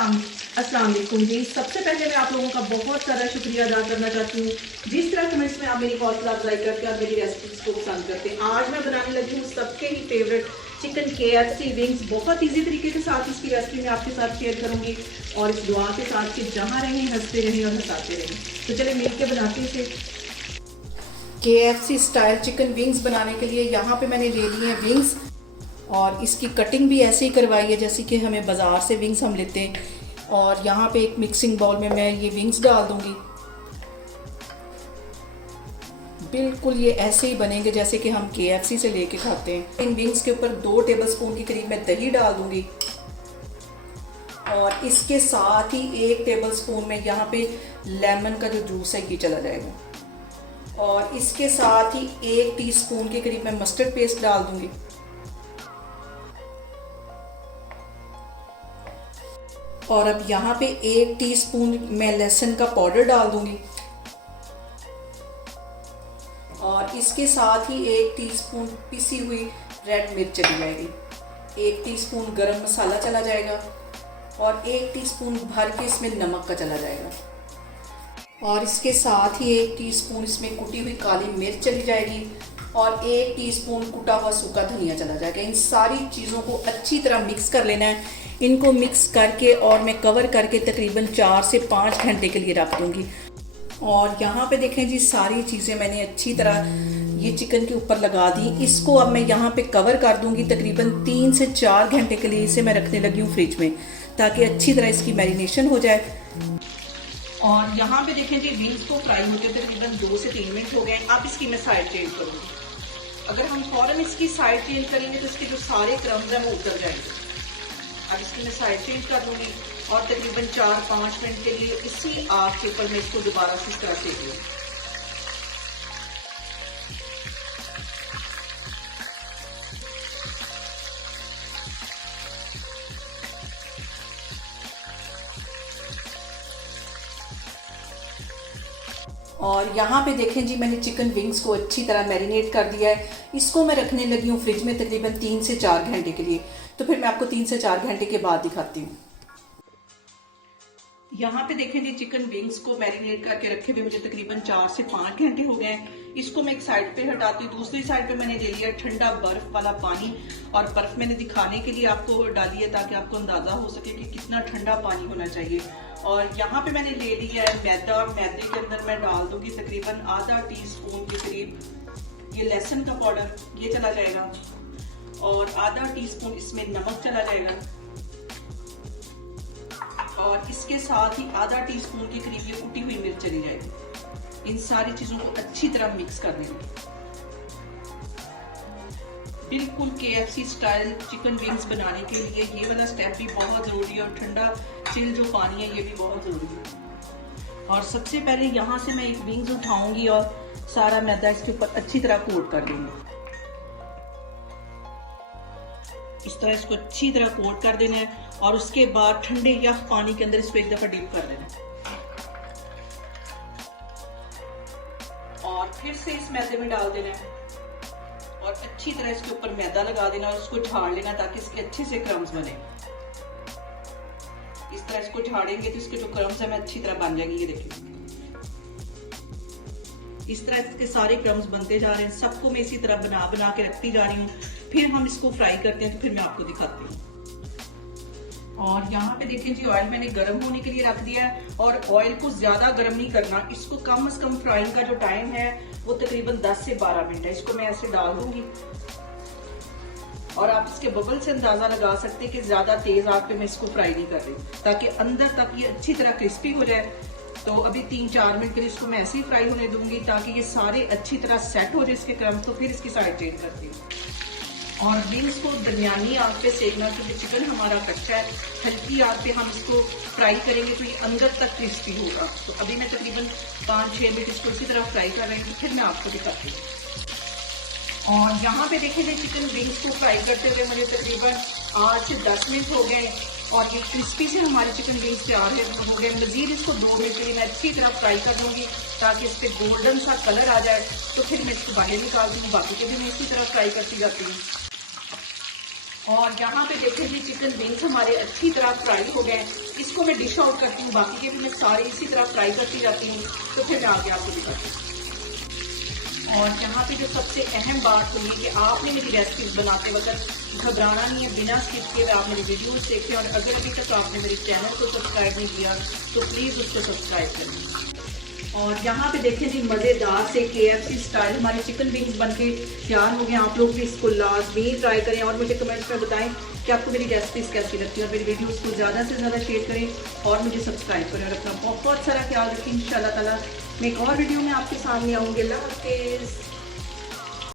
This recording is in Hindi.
अस्सलाम वालेकुम जी। सबसे पहले मैं आप लोगों का बहुत सारा शुक्रिया अदा करना चाहती हूँ जिस तरह कमेंट्स में आप मेरी हौसला अफजाई करके और मेरी रेसिपीज को पसंद करते हैं। आज मैं बनाने लगी हूँ सबके ही फेवरेट चिकन KFC विंग्स। बहुत इजी तरीके के साथ इसकी रेसिपी मैं आपके साथ शेयर करूँगी और इस दुआ के साथ कि जहाँ रहें हंसते रहें और हंसाते रहें। तो चले मिल के बनाते थे। KFC स्टाइल चिकन विंग्स बनाने के लिए यहाँ पे मैंने ले लिए हैं विंग्स और इसकी कटिंग भी ऐसे ही करवाई है जैसे कि हमें बाज़ार से विंग्स हम लेते हैं। और यहाँ पे एक मिक्सिंग बाउल में मैं ये विंग्स डाल दूँगी। बिल्कुल ये ऐसे ही बनेंगे जैसे कि हम KFC से लेके खाते हैं। इन विंग्स के ऊपर 2 टेबलस्पून की करीब मैं दही डाल दूँगी और इसके साथ ही 1 टेबलस्पून में यहाँ पे लेमन का जो जूस है ये चला जाएगा और इसके साथ ही 1 टीस्पून के करीब मैं मस्टर्ड पेस्ट डाल दूँगी। और अब यहाँ पे 1 टीस्पून मैं लहसुन का पाउडर डाल दूंगी और इसके साथ ही 1 टीस्पून पिसी हुई रेड मिर्च चली जाएगी, 1 टीस्पून गरम मसाला चला जाएगा और 1 टीस्पून भर के इसमें नमक का चला जाएगा और इसके साथ ही 1 टीस्पून इसमें कुटी हुई काली मिर्च चली जाएगी और 1 टीस्पून कुटा हुआ सूखा धनिया चला जाएगा। इन सारी चीज़ों को अच्छी तरह मिक्स कर लेना है। इनको मिक्स करके और मैं कवर करके तकरीबन 4 से 5 घंटे के लिए रख दूँगी। और यहाँ पे देखें जी सारी चीज़ें मैंने अच्छी तरह ये चिकन के ऊपर लगा दी। इसको अब मैं यहाँ पे कवर कर दूँगी तकरीबन 3 से 4 घंटे के लिए। इसे मैं रखने लगी हूँ फ्रिज में ताकि अच्छी तरह इसकी मैरिनेशन हो जाए। और यहाँ पे देखें जी विंग्स को फ्राई होते तकरीबन 2 से 3 मिनट हो गए। अब इसकी मैं साइड चेंज करूँगी। अगर हम फौरन इसकी साइड चेंज करेंगे तो इसके जो सारे क्रम्स हैं वो उतर जाएंगे। अब इसकी मैं साइड चेंज कर दूँगी और तकरीबन 4-5 मिनट के लिए इसी आग के ऊपर मैं इसको दोबारा से इस तरह सेक लूँगी। और यहाँ पे देखें जी मैंने चिकन विंग्स को अच्छी तरह मैरिनेट कर दिया है। इसको मैं रखने लगी हूँ फ्रिज में तकरीबन 3 से 4 घंटे के लिए। तो फिर मैं आपको 3 से 4 घंटे के बाद दिखाती हूँ। यहाँ पे देखें जी चिकन विंग्स को मैरिनेट करके रखे हुए मुझे तकरीबन 4 से 5 घंटे हो गए हैं। इसको मैं एक साइड पे हटाती हूँ। दूसरी साइड पे मैंने ले लिया ठंडा बर्फ वाला पानी और बर्फ मैंने दिखाने के लिए आपको डाली है ताकि आपको अंदाजा हो सके कि कितना ठंडा पानी होना चाहिए। और यहाँ पे मैंने ले लिया है मैदा। मैदे के अंदर मैं डाल दूंगी तकरीबन आधा टीस्पून के करीब ये लहसुन का पाउडर, ये चला जाएगा और आधा टीस्पून इसमें नमक चला जाएगा और इसके साथ ही आधा टीस्पून के करीब ये कुटी हुई मिर्च चली जाएगी। इन सारी चीजों को अच्छी तरह मिक्स कर लेंगे। बिल्कुल KFC स्टाइल चिकन विंग्स बनाने के लिए ये वाला स्टेप भी बहुत जरूरी है और ठंडा चिल जो पानी है ये भी बहुत जरूरी है। और सबसे पहले यहाँ से मैं एक विंग्स उठाऊंगी और सारा मैदा इसके ऊपर अच्छी तरह कोट कर दूंगी। इस तरह इसको अच्छी तरह कोट कर देना है और उसके बाद ठंडे या पानी के अंदर इसको एक दफा डिप कर देना है और फिर से इस मैदे में डाल देना है और अच्छी तरह इसके ऊपर मैदा लगा देना और इसको झाड़ लेना ताकि इसके अच्छे से क्रम्स बने। इस तरह इसको झाड़ेंगे तो इसके जो क्रम्स है मैं अच्छी तरह बन जाएंगे। ये देखिए इस तरह इसके सारे क्रम्स बनते जा रहे हैं। सबको मैं इसी तरह बना बना के रखती जा रही हूँ। फिर हम इसको फ्राई करते हैं तो फिर मैं आपको दिखाती हूँ। और यहाँ पे देखें जी ऑयल मैंने गर्म होने के लिए रख दिया है और ऑयल को ज्यादा गर्म नहीं करना। इसको कम से कम फ्राइंग का जो टाइम है वो तकरीबन 10 से 12 मिनट है। इसको मैं ऐसे डाल दूंगी और आप इसके बबल से अंदाजा लगा सकते हैं कि ज्यादा तेज आग पे मैं इसको फ्राई नहीं कर रही ताकि अंदर तक ये अच्छी तरह क्रिस्पी हो जाए। तो अभी 3-4 मिनट के लिए इसको मैं ऐसे ही फ्राई होने दूंगी ताकि ये सारे अच्छी तरह सेट हो जाए इसके क्रम्स। तो फिर इसकी साइड चेंज करती हूँ और विंग्स को दरमियानी आग पे सेकना क्योंकि चिकन हमारा कच्चा है। हल्की आग पे हम इसको फ्राई करेंगे तो ये अंदर तक क्रिस्पी होगा। तो अभी मैं तकरीबन 5-6 मिनट इसको इसी तरह फ्राई कर रही हूँ। फिर मैं आपको दिखाती हूँ। और यहाँ पे देखिए चिकन विंग्स को फ्राई करते हुए मुझे तकरीबन 8 से 10 मिनट हो गए और ये क्रिस्पी से हमारे चिकन विंग्स तैयार हो गए। मजीद इसको 2 मिनट के लिए मैं अच्छी तरह फ्राई कर दूंगी ताकि इस पर गोल्डन सा कलर आ जाए। तो फिर मैं इसको बाहर निकाल दूँगी। बाकी के भी मैं इसी तरह फ्राई करती जाती हूँ। और यहाँ पे देखें जी चिकन विंग्स हमारे अच्छी तरह फ्राई हो गए। इसको मैं डिश आउट करती हूँ, बाकी के भी मैं सारे इसी तरह फ्राई करती जाती हूँ, तो फिर मैं आगे आपको दिखाती हूँ। और यहाँ पे जो सबसे अहम बात हुई कि आपने मेरी रेसिपीज बनाते वक्त घबराना नहीं है, बिना स्किप किए आप मेरी वीडियोस देखें। और अगर अभी तक आपने मेरे चैनल को सब्सक्राइब नहीं किया तो प्लीज़ उसको सब्सक्राइब करें। और यहाँ पे देखें जी मज़ेदार से KFC स्टाइल हमारे चिकन विंग्स बनके तैयार हो गए। आप लोग भी इसको लाजमी ट्राई करें और मुझे कमेंट्स में बताएं कि आपको मेरी रेसिपीज़ कैसी लगती है। और मेरी वीडियोस को ज़्यादा से ज़्यादा शेयर करें और मुझे सब्सक्राइब करें और अपना बहुत सारा ख्याल रखें। इंशाल्लाह ताला मैं एक और वीडियो में आपके सामने आऊँगी। अल्लाह हाफ़िज़।